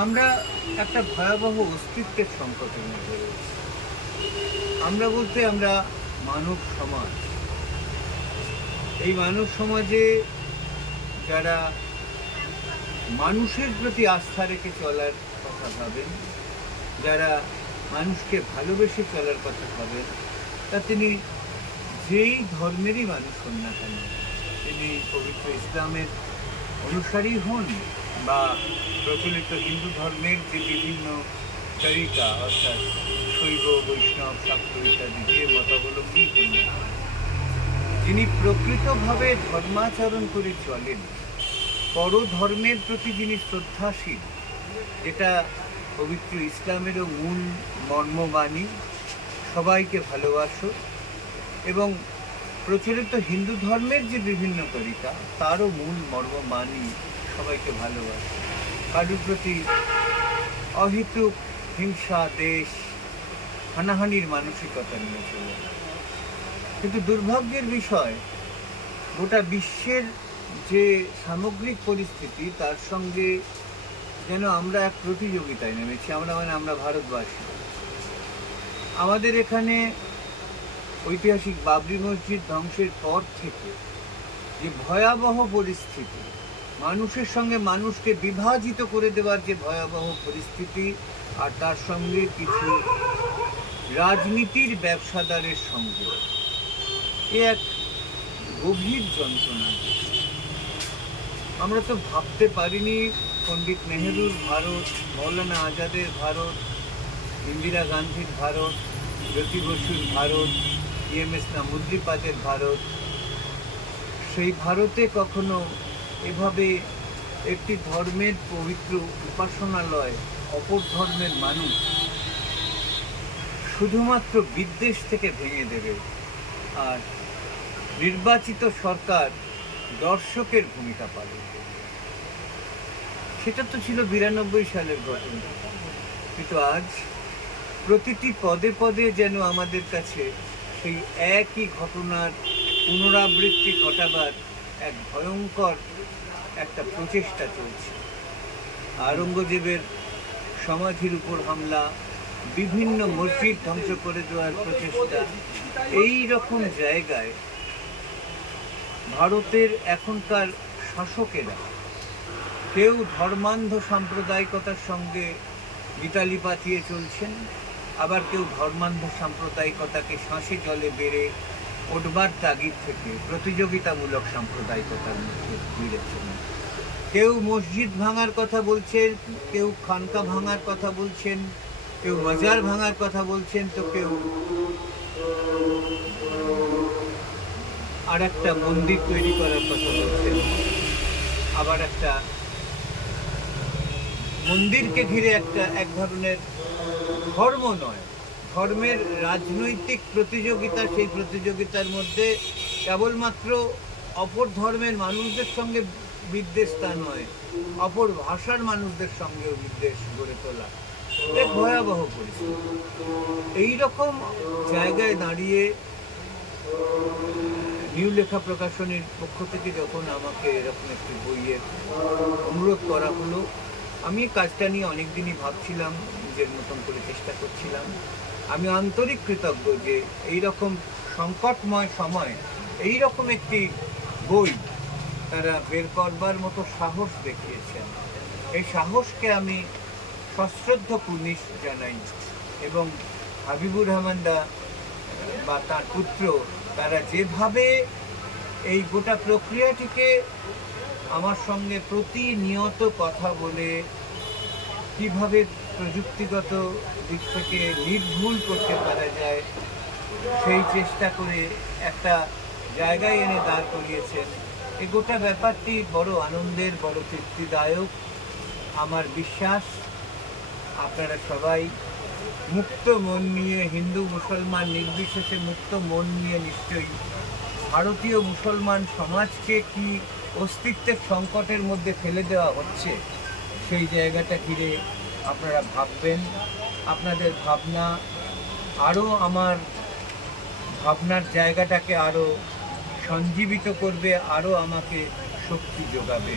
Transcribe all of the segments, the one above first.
আমরা একটা ভয়াবহ অস্তিত্বের সংকটের মধ্যে রয়েছি। আমরা বলতে আমরা মানব সমাজ। এই মানব সমাজে যারা মানুষের প্রতি আস্থা রেখে চলার কথা ভাবেন, যারা মানুষকে ভালোবেসে চলার কথা ভাবেন, তা তিনি যেই ধর্মেরই মানুষ হন না কেন, তিনি পবিত্র ইসলামের অনুসারী হন বা প্রচলিত হিন্দু ধর্মের যে বিভিন্ন তরিকা অর্থাৎ শৈব, বৈষ্ণব, শাক্ত ইত্যাদি যে মতাবলম্বী হন, যিনি প্রকৃতভাবে ধর্মাচরণ করে চলেন, পরধর্মের প্রতি যিনি শ্রদ্ধাশীল, যেটা পবিত্র ইসলামেরও মূল মর্মবাণী, সবাইকে ভালোবাসো, এবং প্রচলিত হিন্দু ধর্মের যে বিভিন্ন তরিকা তারও মূল মর্মবাণী সবাইকে ভালোবাসো, কারোর প্রতি অহেতুক হিংসা, দেশ, হানাহানির মানসিকতা নিয়ে চলে। কিন্তু দুর্ভাগ্যের বিষয়, গোটা বিশ্বের যে সামগ্রিক পরিস্থিতি, তার সঙ্গে যেন আমরা এক প্রতিযোগিতায় নেমেছি। আমরা ভারতবাসী। আমাদের এখানে ঐতিহাসিক বাবরি মসজিদ ধ্বংসের পর থেকে যে ভয়াবহ পরিস্থিতি, মানুষের সঙ্গে মানুষকে বিভাজিত করে দেওয়ার যে ভয়াবহ পরিস্থিতি, আর তার সঙ্গে কিছু রাজনীতির ব্যবসাদারের সঙ্গে এ এক গভীর যন্ত্রণা। আমরা তো ভাবতে পারিনি পণ্ডিত নেহেরুর ভারত, মৌলানা আজাদের ভারত, ইন্দিরা গান্ধীর ভারত, জ্যোতি বসুর ভারত, EMS নামুদ্দিপাদের ভারত, সেই ভারতে কখনো এভাবে একটি ধর্মের পবিত্র উপাসনালয় অপর ধর্মের মানুষ শুধুমাত্র বিদ্বেষ থেকে ভেঙে দেবে, আর নির্বাচিত সরকার দর্শকের ভূমিকা পালন। সেটা তো ছিল 92 সালের ঘটনা, কিন্তু আজ প্রতিটি পদে পদে যেন আমাদের কাছে সেই একই ঘটনার পুনরাবৃত্তি ঘটাবার এক ভয়ঙ্কর একটা প্রচেষ্টা চলছে। আওরঙ্গজেবের সমাধির উপর হামলা, বিভিন্ন মসজিদ ধ্বংস করে দেওয়ার প্রচেষ্টা, এই রকম জায়গায় ভারতের এখনকার শাসকেরা কেউ ধর্মান্ধ সাম্প্রদায়িকতার সঙ্গে মিতালি পাতিয়ে চলছেন, আবার কেউ ধর্মান্ধ সাম্প্রদায়িকতাকে শাঁসে জলে বেড়ে ওঠবার তাগিদ থেকে প্রতিযোগিতামূলক সাম্প্রদায়িকতার মধ্যে ভিড়েছেন। কেউ মসজিদ ভাঙার কথা বলছেন, কেউ খানকা ভাঙার কথা বলছেন, কেউ মাজার ভাঙার কথা বলছেন, তো কেউ আর একটা মন্দির তৈরি করার কথা বলছেন। আবার একটা মন্দিরকে ঘিরে এক ধরনের ধর্ম নয়, ধর্মের রাজনৈতিক প্রতিযোগিতা, সেই প্রতিযোগিতার মধ্যে কেবলমাত্র অপর ধর্মের মানুষদের সঙ্গে বিদ্বেষ তা নয়, অপর ভাষার মানুষদের সঙ্গেও বিদ্বেষ গড়ে তোলা এক ভয়াবহ পরিস্থিতি। এইরকম জায়গায় দাঁড়িয়ে নিউ লেখা প্রকাশনীর পক্ষ থেকে যখন আমাকে এরকম একটি বইয়ের অনুরোধ করা হলো, আমি কাজটা নিয়ে অনেকদিনই ভাবছিলাম, নিজের মতন করে চেষ্টা করছিলাম। আমি আন্তরিক কৃতজ্ঞ যে এইরকম সংকটময় সময় এইরকম একটি বই তারা বের করবার মতো সাহস দেখিয়েছেন। এই সাহসকে আমি সশ্রদ্ধ কুর্নিশ জানাই, এবং হাবিবুর রহমান দা বা তার পুত্র, তারা যেভাবে এই গোটা প্রক্রিয়াটিকে আমার সঙ্গে প্রতিনিয়ত কথা বলে কিভাবে প্রযুক্তিগত দিক থেকে নির্ভুল করতে পারা যায় সেই চেষ্টা করে একটা জায়গায় এনে দাঁড় করিয়েছেন, এই গোটা ব্যাপারটি বড় আনন্দের, বড় তৃপ্তিদায়ক। আমার বিশ্বাস আপনারা সবাই মুক্ত মন নিয়ে, হিন্দু মুসলমান নির্বিশেষে মুক্ত মন নিয়ে নিশ্চয়ই ভারতীয় মুসলমান সমাজকে কি অস্তিত্বের সংকটের মধ্যে ফেলে দেওয়া হচ্ছে সেই জায়গাটা ঘিরে আপনারা ভাববেন। আপনাদের ভাবনা আরও আমার ভাবনার জায়গাটাকে আরও সঞ্জীবিত করবে, আরও আমাকে শক্তি যোগাবে।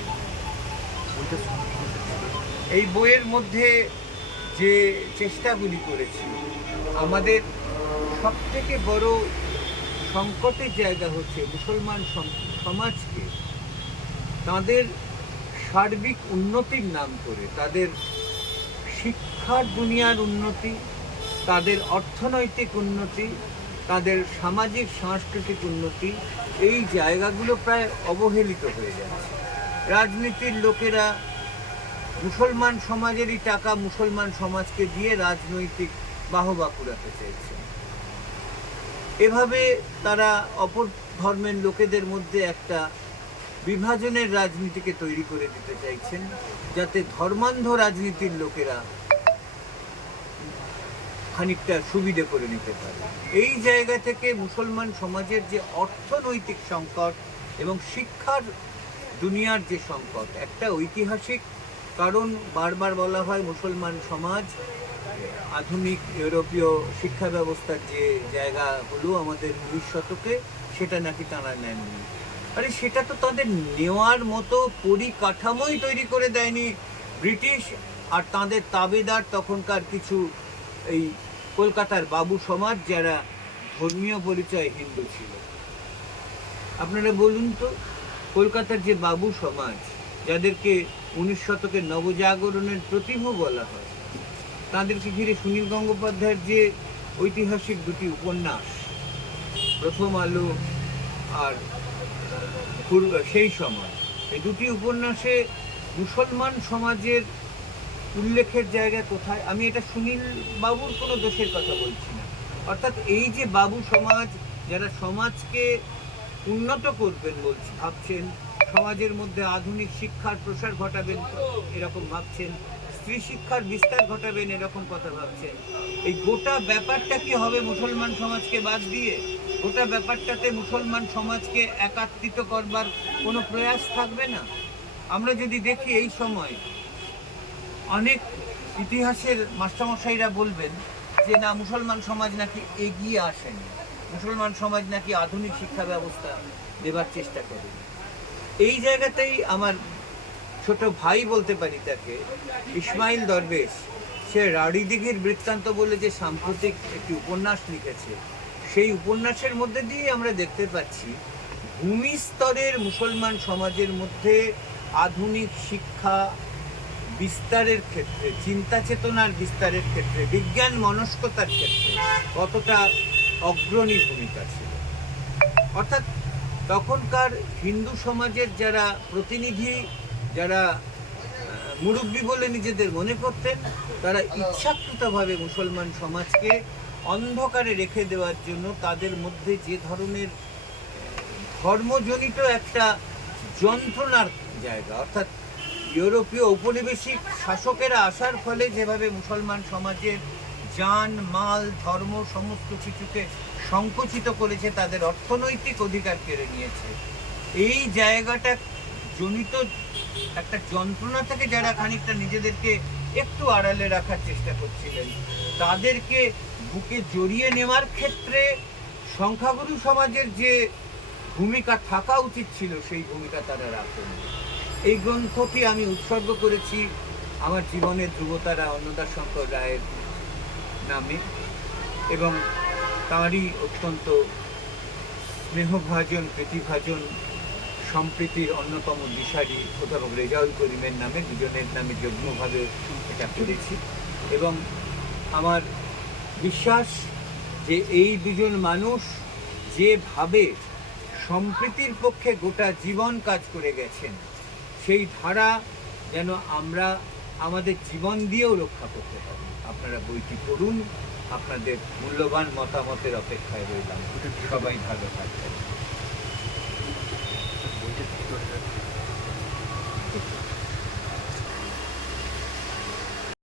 এই বইয়ের মধ্যে যে চেষ্টাগুলি করেছি, আমাদের সবথেকে বড় সংকটের জায়গা হচ্ছে মুসলমান সমাজকে তাদের সার্বিক উন্নতির নাম করে, তাদের শিক্ষার দুনিয়ার উন্নতি, তাদের অর্থনৈতিক উন্নতি, তাদের সামাজিক সাংস্কৃতিক উন্নতি, এই জায়গাগুলো প্রায় অবহেলিত হয়ে যাচ্ছে। রাজনীতির লোকেরা মুসলমান সমাজেরই টাকা মুসলমান সমাজকে দিয়ে রাজনৈতিক বাহবা কুড়াতে চাইছে। এভাবে তারা অপর ধর্মের লোকেদের মধ্যে একটা বিভাজনের রাজনীতিকে তৈরি করে দিতে চাইছেন, যাতে ধর্মান্ধ রাজনীতির লোকেরা খানিকটা সুবিধে করে নিতে পারে। এই জায়গা থেকে মুসলমান সমাজের যে অর্থনৈতিক সংকট এবং শিক্ষার দুনিয়ার যে সংকট, একটা ঐতিহাসিক কারণ বারবার বলা হয় মুসলমান সমাজ আধুনিক ইউরোপীয় শিক্ষা ব্যবস্থার যে জায়গা হলো আমাদের 19 শতকে, সেটা নাকি তারা নেননি। আরে সেটা তো তাদের নেওয়ার মতো পরিকাঠামোই তৈরি করে দেয়নি ব্রিটিশ আর তাদের তাবেদার তখনকার কিছু এই কলকাতার বাবু সমাজ, যারা ধর্মীয় পরিচয় হিন্দু ছিল। আপনারা বলুন তো, কলকাতার যে বাবু সমাজ, যাদেরকে 19 শতকের নবজাগরণের প্রতিভা বলা হয়, তাদেরকে ঘিরে সুনীল গঙ্গোপাধ্যায়ের যে ঐতিহাসিক দুটি উপন্যাস, প্রথম আলো আর সেই সময়, এই দুটি উপন্যাসে মুসলমান সমাজের উল্লেখের জায়গা কোথায়? আমি এটা সুনীল বাবুর কোনো দোষের কথা বলছি না। অর্থাৎ এই যে বাবু সমাজ, যারা সমাজকে উন্নত করবেন ভাবছেন, সমাজের মধ্যে আধুনিক শিক্ষার প্রসার ঘটাবেন এরকম ভাবছেন, স্ত্রী শিক্ষার বিস্তার ঘটাবেন এরকম কথা ভাবছেন, এই গোটা ব্যাপারটা কি হবে মুসলমান সমাজকে বাদ দিয়ে? গোটা ব্যাপারটাতে মুসলমান সমাজকে একাত্রিত করবার কোনো প্রয়াস থাকবে না। আমরা যদি দেখি এই সময় অনেক ইতিহাসের মাস্টারমশাইরা বলবেন যে না, মুসলমান সমাজ নাকি এগিয়ে আসেনি, মুসলমান সমাজ নাকি আধুনিক শিক্ষা ব্যবস্থা দেবার চেষ্টা করে। এই জায়গাতেই আমার ছোট ভাই বলতে পারি তাকে, ইসমাইল দরবেশ, সে রাড়ি দিঘির বৃত্তান্ত বলে যে সাম্প্রতিক একটি উপন্যাস লিখেছে, সেই উপন্যাসের মধ্যে দিয়ে আমরা দেখতে পাচ্ছি ভূমি স্তরের মুসলমান সমাজের মধ্যে আধুনিক শিক্ষা বিস্তারের ক্ষেত্রে, চিন্তা চেতনার বিস্তারের ক্ষেত্রে, বিজ্ঞান মনস্কতার ক্ষেত্রে কতটা অগ্রণী ভূমিকা ছিল। অর্থাৎ তখনকার হিন্দু সমাজের যারা প্রতিনিধি, যারা মুরব্বী বলে নিজেদের মনে করতেন, তারা ইচ্ছাকৃতভাবে মুসলমান সমাজকে অন্ধকারে রেখে দেওয়ার জন্য তাদের মধ্যে যে ধরনের ধর্মজনিত একটা যন্ত্রণার জায়গা, অর্থাৎ ইউরোপীয় ঔপনিবেশিক শাসকেরা আসার ফলে যেভাবে মুসলমান সমাজের জান মাল ধর্ম সমস্ত কিছুকে সংকুচিত করেছে, তাদের অর্থনৈতিক অধিকার কেড়ে নিয়েছে, এই জায়গাটা জনিত একটা যন্ত্রণা থেকে যারা খানিকটা নিজেদেরকে একটু আড়ালে রাখার চেষ্টা করছিলেন, তাদেরকে বুকে জড়িয়ে নেওয়ার ক্ষেত্রে সংখ্যাগুরু সমাজের যে ভূমিকা থাকা উচিত ছিল, সেই ভূমিকা তারা রাখেন। এই গ্রন্থটি আমি উৎসর্গ করেছি আমার জীবনের ধ্রুবতারা অন্নদাশঙ্কর রায়ের নামে, এবং তাঁরই অত্যন্ত স্নেহভাজন প্রীতিভাজন সম্প্রীতির অন্যতম দিশারি অধ্যাপক রেজাউল করিমের নামে, দুজনের নামে যুগ্মভাবে এটা করেছি। এবং আমার বিশ্বাস যে এই দুজন মানুষ যেভাবে সম্প্রীতির পক্ষে গোটা জীবন কাজ করে গেছেন, সেই ধারা যেন আমরা আমাদের জীবন দিয়েও রক্ষা করতে পারি। আপনারা বইটি পড়ুন, আপনাদের মূল্যবান মতামতের অপেক্ষায় রইলাম। সবাই ভালো থাকবেন।